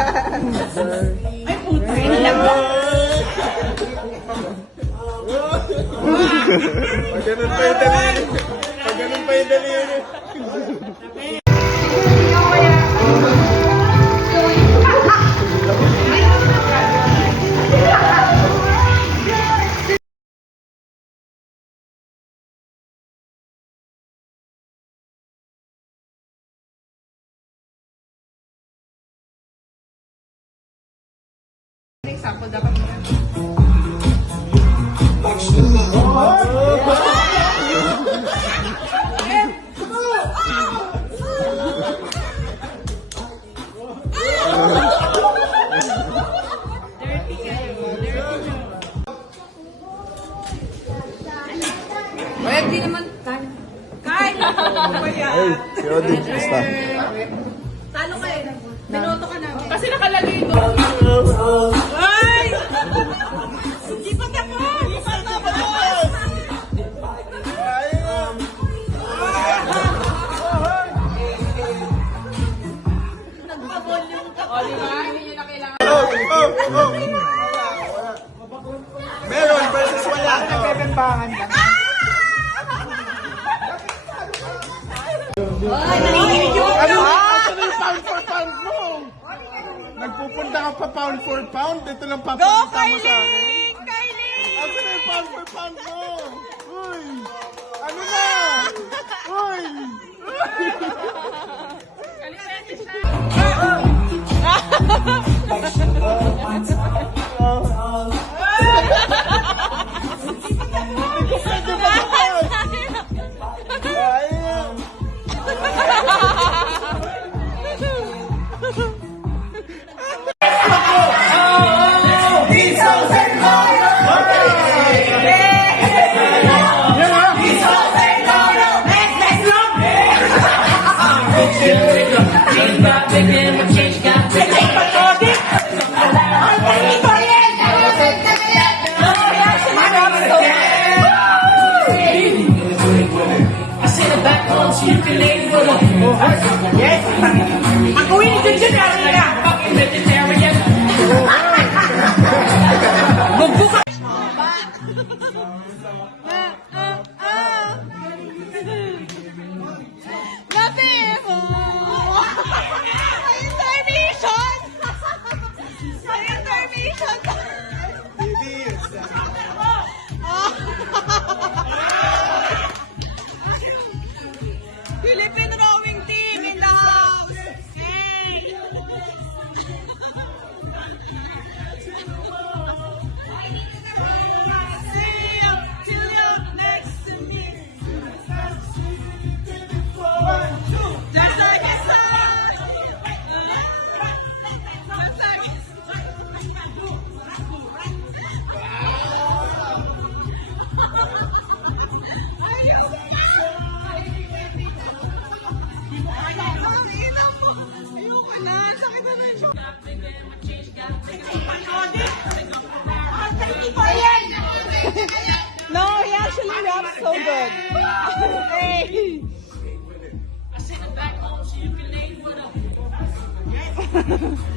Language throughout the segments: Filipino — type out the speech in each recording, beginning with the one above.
Ay, puta. Inilang mo. Pag ganun pa yung daliri. Pag ganun pa yung daliri. Example, dapat Wala, di naman. Kain! Hey, si Odi, basta. Talo kayo. Binoto ka namin. Kasi nakalagay ito. Ay! Hindi pa tapos! Hindi pa tapos! Nagpabol yung kapatid. O, di ba? Hindi nyo na kailangan. Meron versus wala. Nagpepembangan ka na. Ay, nanginginig yung Ano yung pound for pound mo? Nagpupunta ka pa pound for pound? Ito lang papakita mo sa akin. Kylie! Ano na yung pound for pound mo? Uy! Ano na? Uy! Ako yung vegetarian na! Fucking vegetarian! Magbuka! Nothing! Intermission! Philippine rowing team in the house! Hey! See you till you're next to me. Just like a sun. Just like No, he actually raps so good. Hey.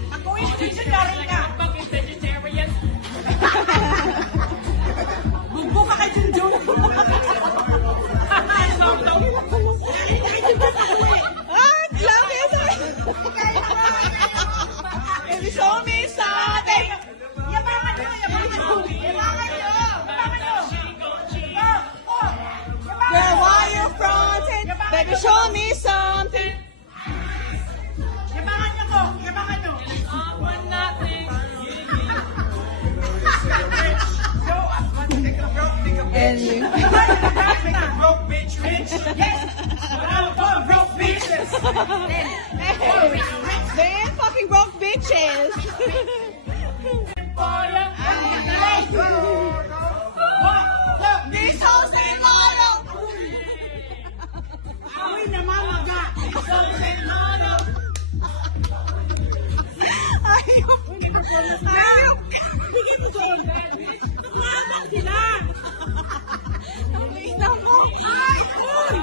Ako yung vegetarian ka. Fucking vegetarian. Bugbo ka kay Junjun. Love it. Baby, show me something. Yabangan nyo. Girl, why you fronting? Baby, show me something. Yabangan nyo. Want nothing. And you. Broke bitch. Yes. Broke bitches. They ain't fucking broke bitches. These hoes ain't loyal. Ako'y namamaga. These hoes ain't loyal. Ayaw. Bigay mo doon. Nakabang sila. Nakita mo. Ay! Uy!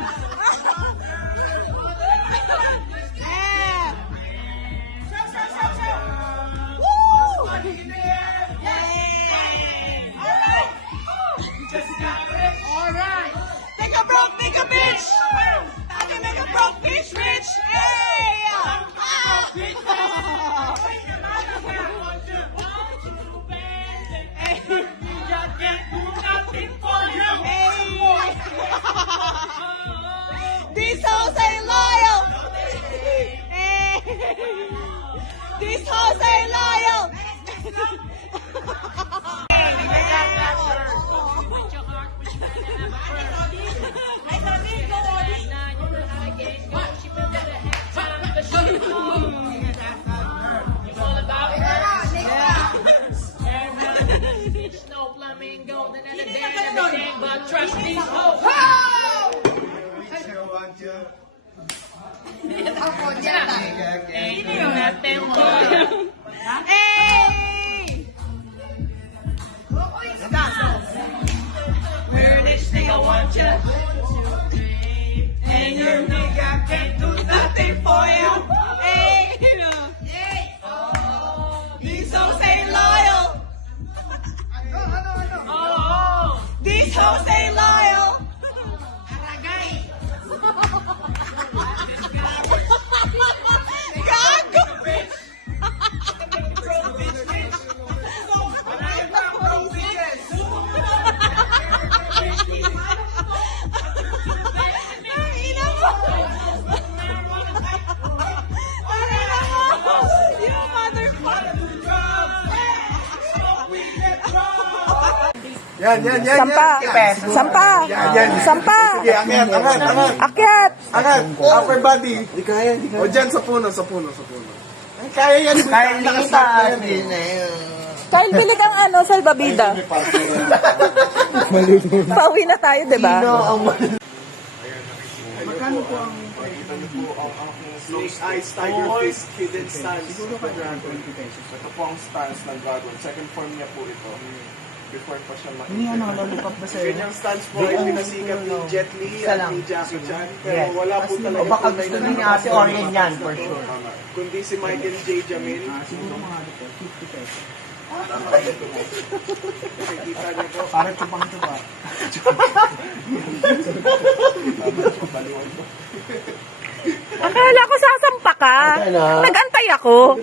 all about it. No flamingo, everything but trust these hoes. Hindi yung natin po. Where this nigga want ya? And your nigga can't do nothing for you. Hey, these hoes ain't loyal. These hoes ain't loyal. Gago! Yan. Sampa. Sampa. Sampa. Sige, angat. Akyat. Angat. Upper body. Di kaya. O dyan, sa puno. Ay, kaya yan. Kaya nakasnak na yan. Kyle, bili kang salbabida. Pauwi na tayo, di ba? Magkano po ang nakita niyo po ang Snake Eyes, Tiger Fist, Hidden Stance? Siguro pa Dragon. Ito po ang stance ng Dragon. Second form niya po ito. Before pa siya makita. Hindi nakalulupap ba sa'yo? Ganyang stance po ay pinasikat ni Jet Li at ni Jackie Chan. Pero wala po talaga. O baka gusto ni Ate Orien yan, for sure. Kundi si Michael J. Jamil. Siguro mga 50 pesos. Nakikita niyo po. Parang tupang-tupa. Baliwan po. Akala ko sasampa ka. Nag-antay ako.